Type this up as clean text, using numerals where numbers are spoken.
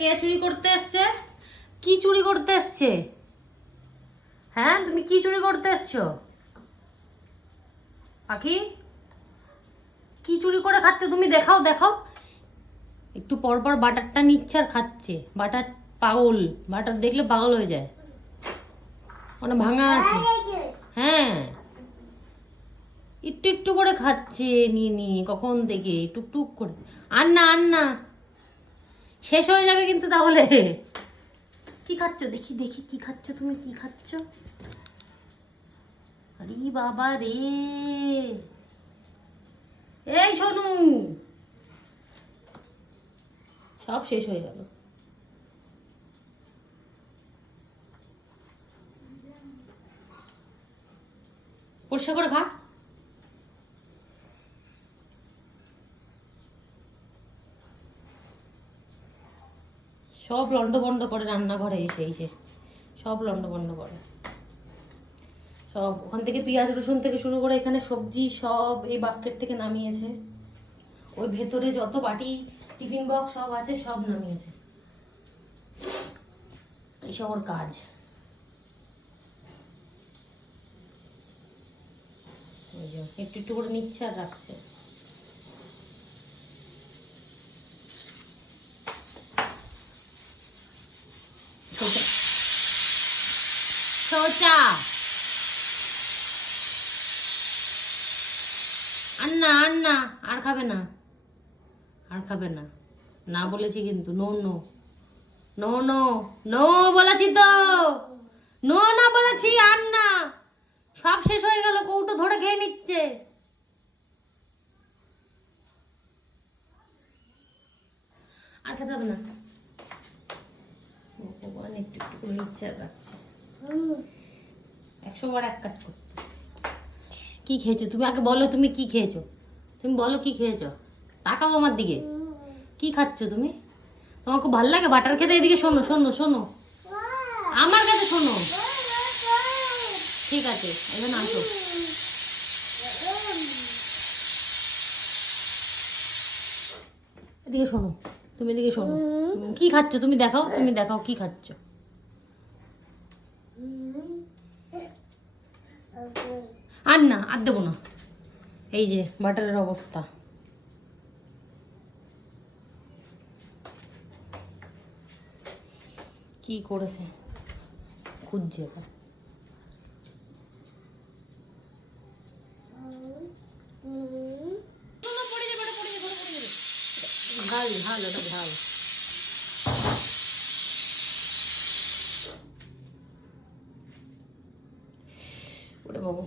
কে চুরি করতে এসছে? কি চুরি করতে এসছে? হ্যাঁ, তুমি কি চুরি করতে এসছো? পাখি, কি চুরি করে খাচ্ছ তুমি? দেখাও দেখাও। একটু পর পর বাটারটা নিচ্ছে আর খাচ্ছে। বাটার পাগল, বাটার দেখলে পাগল হয়ে যায়। মানে ভাঙা আছে। হ্যাঁ, একটু একটু করে খাচ্ছে নিয়ে নিয়ে কখন থেকে টুকটুক করে। আর না আর না, শেষ হয়ে যাবে কিন্তু তাহলে। কি খাচ্ছ দেখি দেখি, কি খাচ্ছ তুমি? কি খাচ্ছ? আরে বাবা রে, এই সোনু, সব শেষ হয়ে গেল। পরিষ্কার করে খা। সব লন্ডভন্ড করে রান্নাঘরে এসে এসে, সব লন্ডভন্ড করে। সব ওখান থেকে পেঁয়াজ রসুন থেকে শুরু করে এখানে সবজি সব এই বাস্কেট থেকে নামিয়েছে। ওই ভেতরে যত বাটি টিফিন বক্স সব আছে সব নামিয়েছে। এইসব ওর কাজ। একটু একটু করে নিচ্ছে আর রাখছে। সোচা, আর না আর না, আর খাবে না, আর খাবে না। না বলেছি কিন্তু, no no no no no বলেছি তো, নো না বলেছি। আর না, সব শেষ হয়ে গেল, কৌটো ধরে খেয়ে নিচ্ছে। আর খেতে হবে না। ভগবান, একটু একটু করে নিচ্ছে আর রাখছে। 100 বার এক কাজ করছে। কি খেয়েছো তুমি? আগে বলো তুমি কি খেয়েছো। তুমি বলো কি খেয়েছো। তাকাও আমার দিকে। কি খাচ্ছ তুমি? তোমার খুব ভালো লাগে বাটার খেতে? এদিকে শোনো শোনো শোনো, আমার কাছে শোনো। ঠিক আছে, এখানে আসো। এদিকে শোনো, তুমি এদিকে শোনো। কি খাচ্ছ তুমি? দেখাও, তুমি দেখাও কি খাচ্ছ। আর না, আর দেবো না। এই যে বাটারের অবস্থা। কি করেছে খুঁজছে এবার। ঝাল ঝাল, ওটা ঝাল। ওরে বাবা।